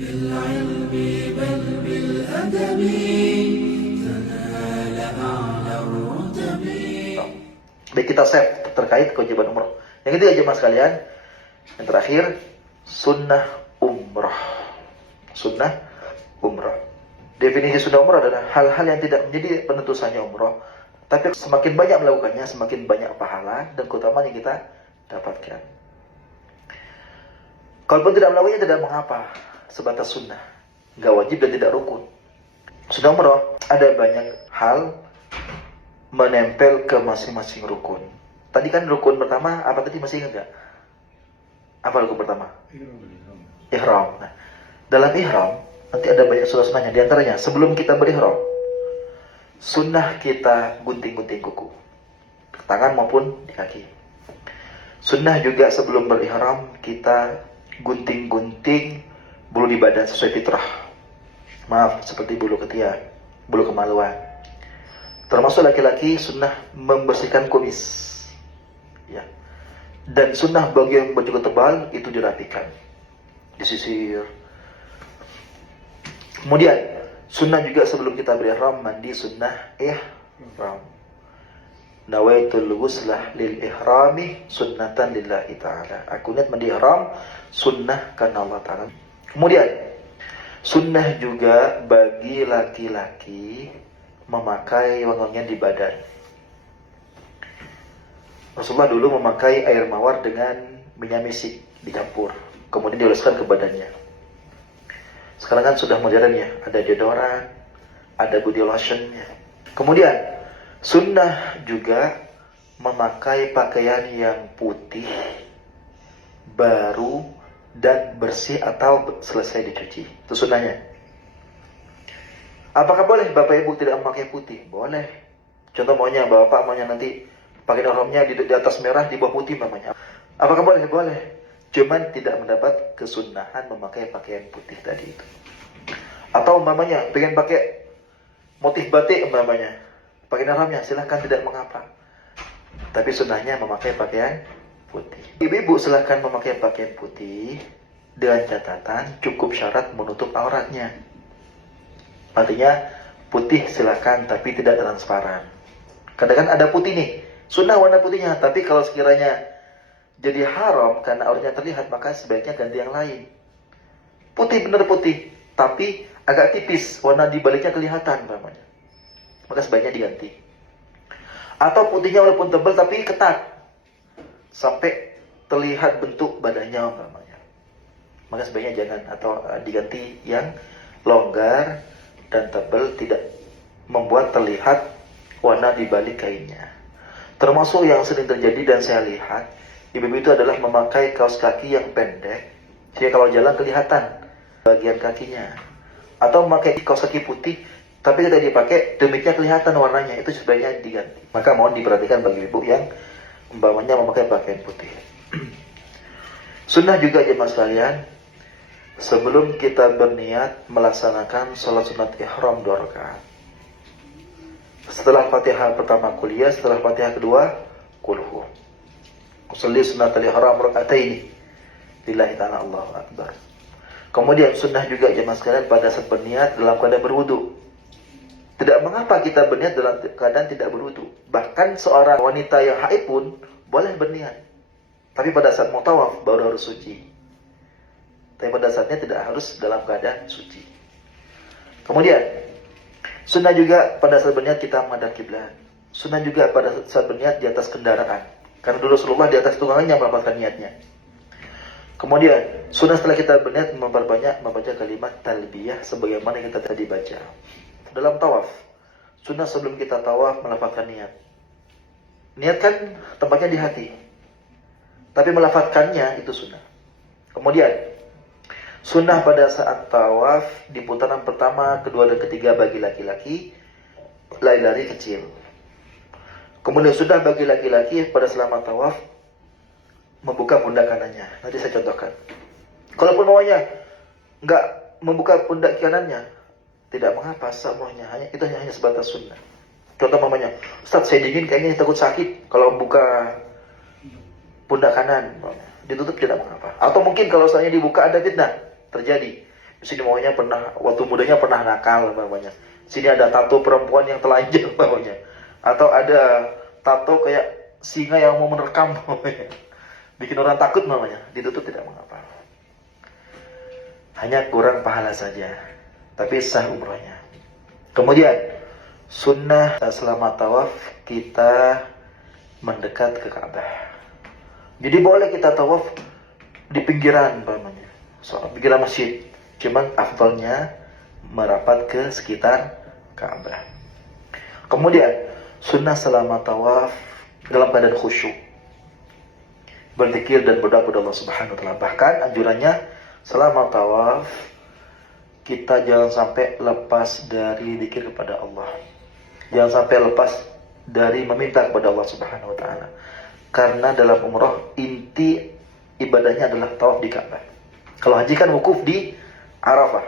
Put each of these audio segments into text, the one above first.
بالعلم بل بالأدب تنال أعلى الرتب. Baik, kita save terkait kewajiban umrah. Yang ketiga jemaah sekalian, yang terakhir, sunnah umrah. Sunnah umrah. Definisi sunnah umrah adalah hal-hal yang tidak menjadi penentu sahnya umrah, tapi semakin banyak melakukannya, semakin banyak pahala dan keutamaan yang kita dapatkan. Kalaupun tidak melakukannya tidak mengapa, sebatas sunnah, nggak wajib dan tidak rukun. Sunnah umrah ada banyak hal menempel ke masing-masing rukun. Tadi kan rukun pertama apa tadi, masih ingat nggak? Apa rukun pertama? Ihram. Nah, dalam ihram nanti ada banyak sunnah-sunnahnya. Di antaranya sebelum kita berihram, sunnah kita gunting-gunting kuku, tangan maupun di kaki. Sunnah juga sebelum berihram kita gunting-gunting bulu di badan sesuai fitrah. Maaf, seperti bulu ketiak, bulu kemaluan. Termasuk laki-laki sunnah membersihkan kumis, ya. Dan sunnah bagi yang berjubah tebal itu dirapikan, disisir. Kemudian sunnah juga sebelum kita berihram mandi, sunnah ihram. Nawaitul ghuslah lil ihrami sunnatan lillahi ta'ala. Aku niat mandi ihram sunnah karena Allah Ta'ala. Kemudian sunnah juga bagi laki-laki memakai wangian di badan. Rasulullah dulu memakai air mawar dengan minyak misik dicampur, kemudian dioleskan ke badannya. Sekarang kan sudah modern ya, ada deodoran, ada body lotionnya. Kemudian sunnah juga memakai pakaian yang putih, baru dan bersih atau selesai dicuci. Itu sunnahnya. Apakah boleh bapak ibu tidak memakai putih? Boleh. Contoh maunya bapak maunya nanti pakai ihramnya di atas merah, di bawah putih mamanya. Apakah boleh? Boleh. Cuman tidak mendapat kesunahan memakai pakaian putih tadi itu. Atau umpamanya pengen pakai motif batik umpamanya, pakai ihramnya silahkan, tidak mengapa. Tapi sunnahnya memakai pakaian putih. Ibu-ibu silahkan memakai pakaian putih dengan catatan cukup syarat menutup auratnya. Artinya putih silahkan tapi tidak transparan. Kadang-kadang ada putih nih, sunnah warna putihnya, tapi kalau sekiranya jadi haram karena auratnya terlihat, maka sebaiknya ganti yang lain. Putih bener putih, tapi agak tipis, warna di baliknya kelihatan namanya, maka sebaiknya diganti. Atau putihnya walaupun tebal tapi ketat, sampai terlihat bentuk badannya namanya, maka sebaiknya jangan, atau diganti yang longgar dan tebal, tidak membuat terlihat warna di balik kainnya. Termasuk yang sering terjadi dan saya lihat, ibu-ibu itu adalah memakai kaos kaki yang pendek, sehingga kalau jalan kelihatan bagian kakinya. Atau memakai kaos kaki putih, tapi tidak dipakai, demiknya kelihatan warnanya, itu sebaiknya diganti. Maka mohon diperhatikan bagi ibu yang umpamanya memakai pakaian putih. Sunnah juga jemaah sekalian, sebelum kita berniat melaksanakan sholat sunat ihram 2 rakaat, setelah Fatihah pertama kuliah, setelah Fatihah kedua kulhu. Usolli sunat al-ihram raka'ataini lillahi ta'ala, Allahu akbar. Kemudian sunnah juga jemaah sekalian pada saat berniat dalam keadaan berwudu. Tidak mengapa kita berniat dalam keadaan tidak berwudu. Bahkan seorang wanita yang haid pun boleh berniat. Tapi pada saat mau tawaf baru harus suci. Tapi pada saatnya tidak harus dalam keadaan suci. Kemudian sunnah juga pada saat berniat kita menghadap kiblat. Sunnah juga pada saat berniat di atas kendaraan. Karena dulu Rasulullah di atas tunggangannya melakukan niatnya. Kemudian sunnah setelah kita berniat memperbanyak membaca kalimat talbiyah sebagaimana kita tadi baca. Dalam tawaf, sunnah sebelum kita tawaf melafazkan niat. Niat kan tempatnya di hati, tapi melafazkannya itu sunnah. Kemudian sunnah pada saat tawaf di putaran pertama, kedua dan ketiga bagi laki-laki lari-lari kecil. Kemudian sunnah bagi laki-laki pada selama tawaf membuka pundak kanannya. Nanti saya contohkan. Kalaupun maunya nggak membuka pundak kanannya, tidak mengapa, semuanya itu hanya sebatas sunnah. Contoh mamanya, Ustaz saya dingin kayaknya takut sakit kalau buka pundak kanan, ditutup tidak mengapa. Atau mungkin kalau misalnya dibuka ada fitnah terjadi, Sini maunya pernah, waktu mudanya pernah nakal umpamanya. Sini ada tato perempuan yang telanjang umpamanya. Atau ada tato kayak singa yang mau menerkam umpamanya. Bikin orang takut umpamanya. Ditutup tidak mengapa. Hanya kurang pahala saja. Tapi sah umrahnya. Kemudian sunnah selama tawaf kita mendekat ke Ka'bah. Jadi boleh kita tawaf di pinggiran umpamanya. Pinggiran masjid. Cuman afdalnya merapat ke sekitar Ka'bah. Kemudian sunnah selama tawaf dalam keadaan khusyuk, berzikir dan berdoa kepada Allah Subhanahu wa taala. Bahkan anjurannya selama tawaf kita jangan sampai lepas dari zikir kepada Allah. Jangan sampai lepas dari meminta kepada Allah Subhanahu wa taala. Karena dalam umrah inti ibadahnya adalah tawaf di Ka'bah. Kalau haji kan wukuf di Arafah.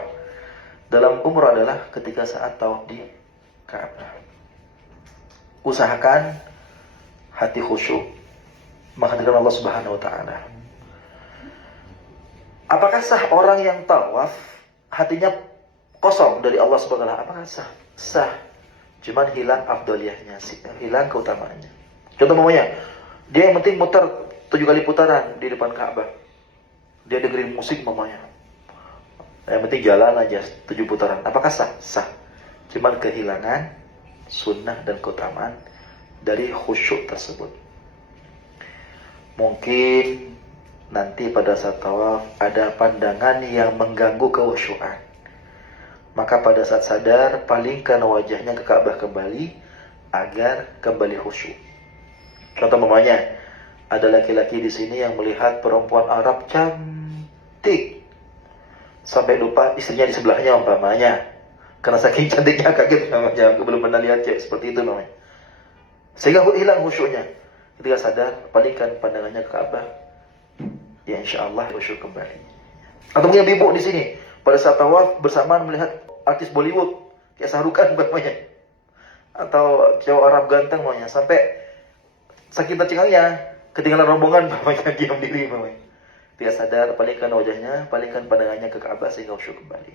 Dalam umrah adalah ketika saat tawaf di Ka'bah. Usahakan hati khusyuk menghadirkan Allah Subhanahu wa taala. Apakah sah orang yang tawaf hatinya kosong dari Allah Subhanahu wa taala? Apakah sah? Sah. Cuman hilang afdaliyahnya, hilang keutamaannya. Contoh mamanya, dia yang penting muter 7 kali putaran di depan Ka'bah. Dia dengerin musik mamanya. Yang penting jalan aja 7 putaran. Apakah sah? Sah. Cuman kehilangan sunnah dan keutamaan dari khusyuk tersebut. Mungkin nanti pada saat tawaf ada pandangan yang mengganggu kekhusyukan. Maka pada saat sadar, palingkan wajahnya ke Ka'bah kembali agar kembali khusyuk. Contoh mamanya, ada laki-laki di sini yang melihat perempuan Arab cantik sampai lupa istrinya di sebelahnya umpamanya. Karena saking cantiknya kaget umpamanya, belum pernah lihat cewek seperti itu namanya. Sehingga hilang khusyuknya. Ketika sadar, palingkan pandangannya ke Ka'bah. Ya insya-Allah khusyuk kembali. Atau mungkin ibu di sini pada saat tawaf bersamaan melihat artis Bollywood kayak Shahrukan umpamanya. Atau cowok Arab ganteng umpamanya, sampai saking tercengangnya ketinggalan rombongan umpamanya, diam diri umpamanya. Dia sadar, palingkan wajahnya, palingkan pandangannya ke Ka'bah sehingga khusyuk kembali.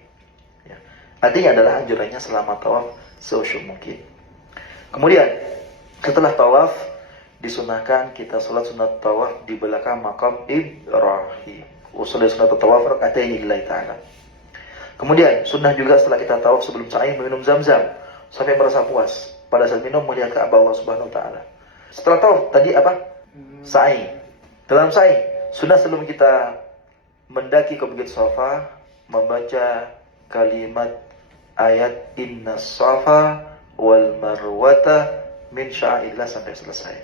Ya. Artinya adalah anjurannya selama tawaf sekhusyuk mungkin. Kemudian setelah tawaf disunahkan kita sholat sunat tawaf di belakang makam Ibrahim. Usul sunat tawaf raka'ataini lillahi ta'ala. Kemudian sunnah juga setelah kita tawaf sebelum sa'i meminum zam-zam sampai merasa puas. Pada saat minum melihat Ka'bah Allah Subhanahu wa taala. Setelah tawaf tadi apa? Sa'i. Dalam sa'i sunnah sebelum kita mendaki ke Bukit Safa membaca kalimat ayat Inna Safa wal Marwata min sya'airillah sampai selesai.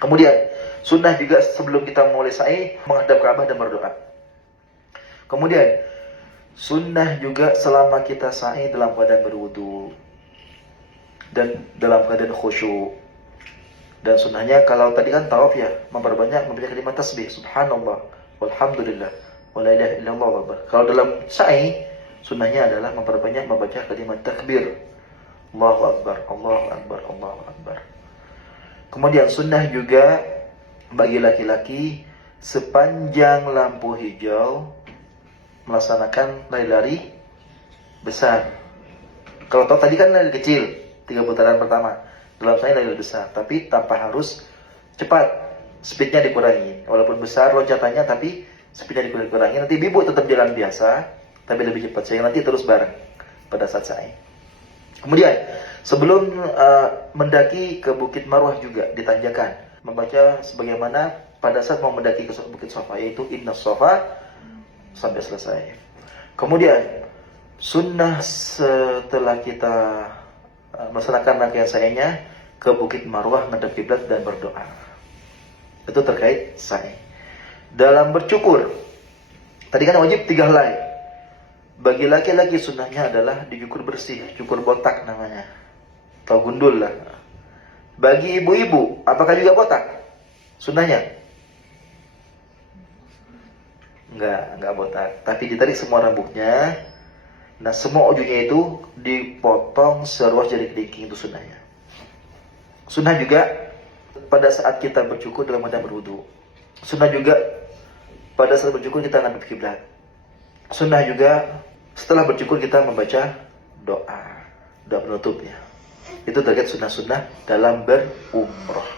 Kemudian sunnah juga sebelum kita mulai sa'i menghadap Ka'bah dan berdoa. Kemudian sunnah juga selama kita sa'i dalam keadaan berwudu dan dalam keadaan khusyuk. Dan sunnahnya kalau tadi kan tawaf ya, memperbanyak membaca kalimat tasbih subhanallah walhamdulillah wala ilaha illallah. Kalau dalam sa'i sunnahnya adalah memperbanyak membaca kalimat takbir Allahu akbar Allahu akbar Allahu akbar. Kemudian sunnah juga bagi laki-laki sepanjang lampu hijau melaksanakan lari-lari besar. Kalau tahu tadi kan lari kecil 3 putaran pertama. Dalam saya lari besar, tapi tanpa harus cepat, speednya dikurangi. Walaupun besar loncatannya, tapi speednya dikurangi. Nanti ibu tetap jalan biasa, tapi lebih cepat. Sehingga nanti terus bareng pada saat sa'i. Kemudian sebelum mendaki ke Bukit Marwah juga ditanjakan, membaca sebagaimana pada saat mau mendaki ke Bukit Safa, yaitu Inna Safa sampai selesai. Kemudian sunnah setelah kita melaksanakan rangkaian sa'inya ke Bukit Marwah menghadap kiblat dan berdoa. Itu terkait sa'i. Dalam bercukur, tadi kan wajib 3 helai. Bagi laki-laki sunnahnya adalah dicukur bersih, cukur botak namanya, atau gundul lah. Bagi ibu-ibu, apakah juga botak? Sunnahnya? Enggak botak. Tapi ditarik semua rambutnya. Nah, semua ujungnya itu dipotong seruas jari kelingking, itu sunnahnya. Sunnah juga pada saat kita bercukur dalam keadaan berwudu. Sunnah juga pada saat bercukur kita ngadep kiblat. Sunnah juga Setelah bercukur kita membaca doa penutupnya. Itu target sunnah-sunnah dalam berumroh.